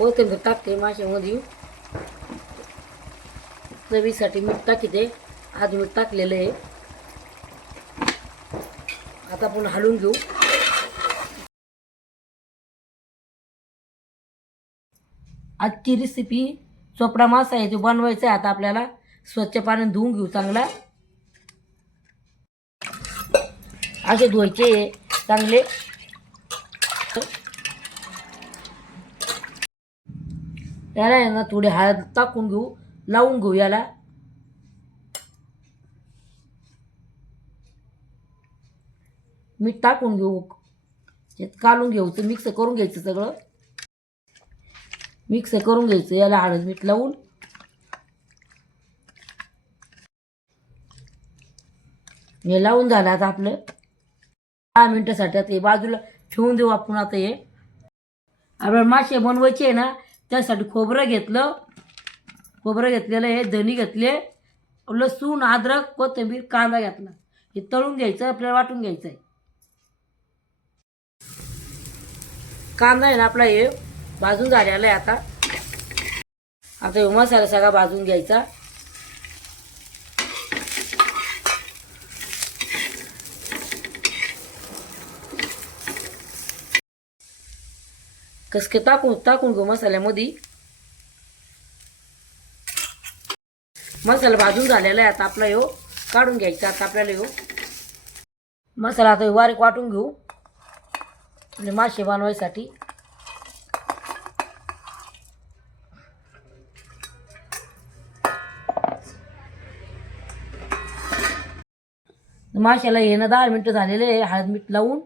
कोथिंबीर टाकते माशामध्ये. चवीसाठी मीठ टाकते. आज मीठ टाकलेलं आहे. आता आपण हलवून घेऊ. आजची रेसिपी चोपडा मासा आहे, जो बनवायचा आहे. आता आपल्याला स्वच्छ पाण्याने धुवून घेऊ चांगला. असे धुवायचे चांगले. याला आहे ना थोडी हळद टाकून घेऊ, लावून घेऊ याला. मीठ टाकून घेऊ, काढून घ्यायचं, मिक्स करून घ्यायचं, सगळं मिक्स करून घ्यायचं याला हळद मीठ लावून. हे लावून झालं. आता आपलं 10 मिनिटासाठी आता हे बाजूला ठेवून देऊ आपण. आता हे आपल्याला मासे बनवायचे आहे ना, त्यासाठी खोबरं घेतलं. खोबरं घेतलेलं आहे, धनी घेतले, लसूण, अद्रक, कोथिंबीर, कांदा घेतला. हे तळून घ्यायचं, आपल्याला वाटून घ्यायचं आहे. कांदा आहे ना आपला हे भाजून झालेला आहे. आता हे मसाला सगळा भाजून घ्यायचा. कसके टाकून घेऊ मसाल्यामध्ये. मसाला भाजून झालेला आहे. आता आपला ह्यो काढून घ्यायचा. आता आपल्याला ह्यो मसाला आता बारीक वाटून घेऊ आणि मासे बनवायसाठी. माशाला हे ना 10 मिनिटं झालेले आहे. हळद मीठ लावून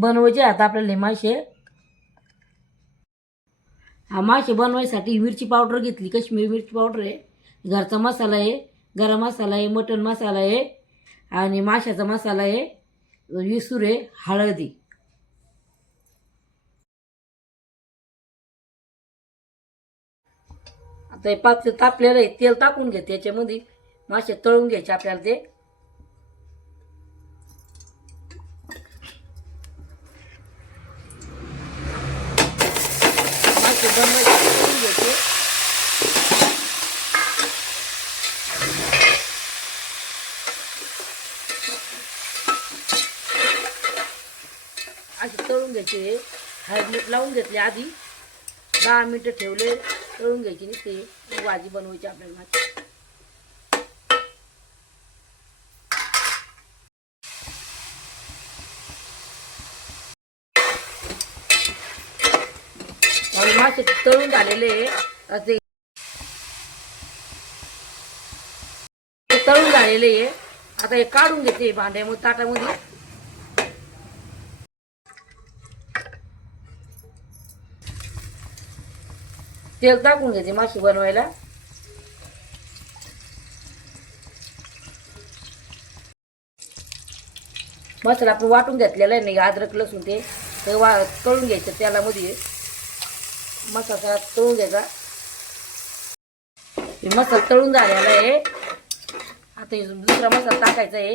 बनवायचे. आता आपल्याला हे मासे, हा मासे बनवायसाठी मिरची पावडर घेतली, काश्मीरी मिरची पावडर आहे, घरचा मसाला आहे, गरम मसाला आहे, मटन मसाला आहे आणि माशाचा मसाला आहे, विसूर आहे, हळदी. आता हे पात्र तापलेलं आहे. तेल टाकून घेते याच्यामध्ये. मासे तळून घ्यायचे आपल्याला. ते मासे बनवायचे तळून घ्यायचे. असे तळून घ्यायचे. हळद मीठ लावून घेतले आधी. 10 मिनिटं ठेवले, तळून घ्यायची. नुसते भाजी बनवायची आपल्याला मासे. मासे तळून झालेले असे तळून झालेले आहे. आता हे काढून घेते भांड्यामध्ये, ताटामध्ये. तेल टाकून घेते मासे बनवायला. मसाला आपण वाटून घेतलेला आहे. नाही अद्रक लसूण ते तळून घ्यायचं तेलामध्ये. मसाला तळून घ्यायचा. हे मसाला तळून झालेला आहे. आता दुसरा मसाला टाकायचा आहे.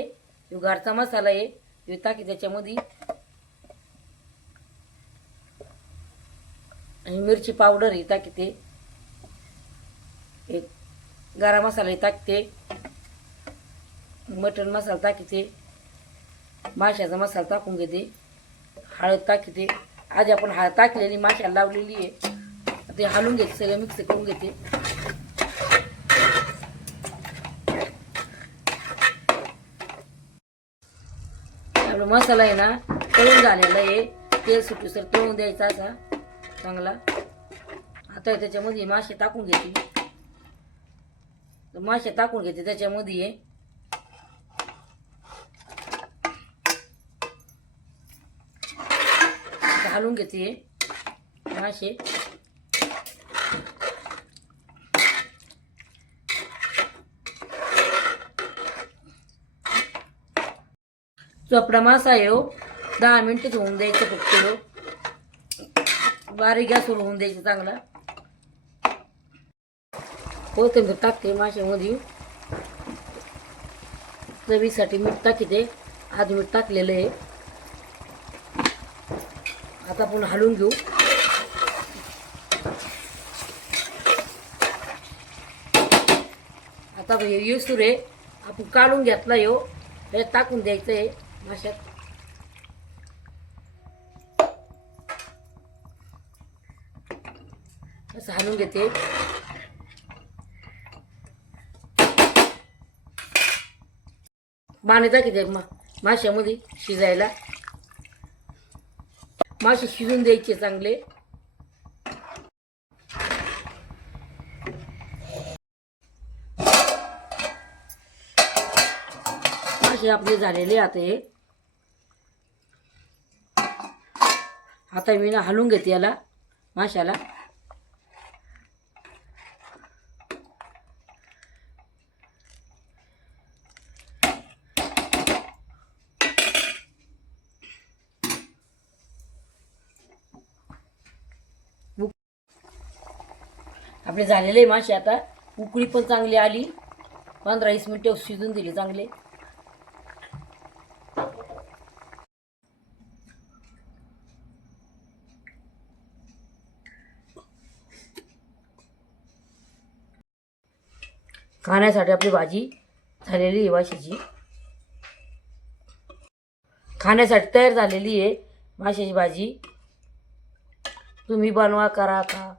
हे घरचा मसाला आहे, हे टाकी त्याच्यामध्ये. आणि मिरची पावडर ही टाकते, एक गरम मसाला ही टाकते, मटन मसाला टाकते, माशाचा मसाला टाकून घेते, हळद टाकते. आज आपण हळद टाकलेली माशाला लावलेली आहे. ते हलवून घेते, सगळं मिक्स करून घेते. आपला मसाला आहे ना तळून झालेला आहे. तेल सुटूसर तळून द्यायचा असा चांगला. आता त्याच्यामध्ये मासे टाकून घेते. मासे टाकून घेते त्याच्यामध्ये. घालून घेते मासे. चोपडा मासा आहे हो. 10 मिनिटं होऊन द्यायचं फक्त. बारीक गॅसवर होऊन द्यायचं चांगला. कोथिंबीर टाकते माशामध्ये. चवीसाठी मीठ टाकते. आज मीठ टाकलेलं आहे. आता आपण हलवून घेऊ. आता हे येसूर आहे आपण काढून घेतला यो हे टाकून द्यायचं आहे माशात. असं हालून घेते. पाणी टाकायचे माशामध्ये शिजायला. मासे शिजून द्यायचे चांगले. मासे आपले झालेले आता हे. आता मी ना हलवून घेते याला माशाला. आपले झालेले मासे आता उकळी पण चांगली आली. 15-20 मिनिटं शिजून दिली चांगले. खाण्यासाठी आपली भाजी झालेली आहे माशाची. खाण्यासाठी तयार झालेली आहे माशाची भाजी. तुम्ही बनवा करा खा.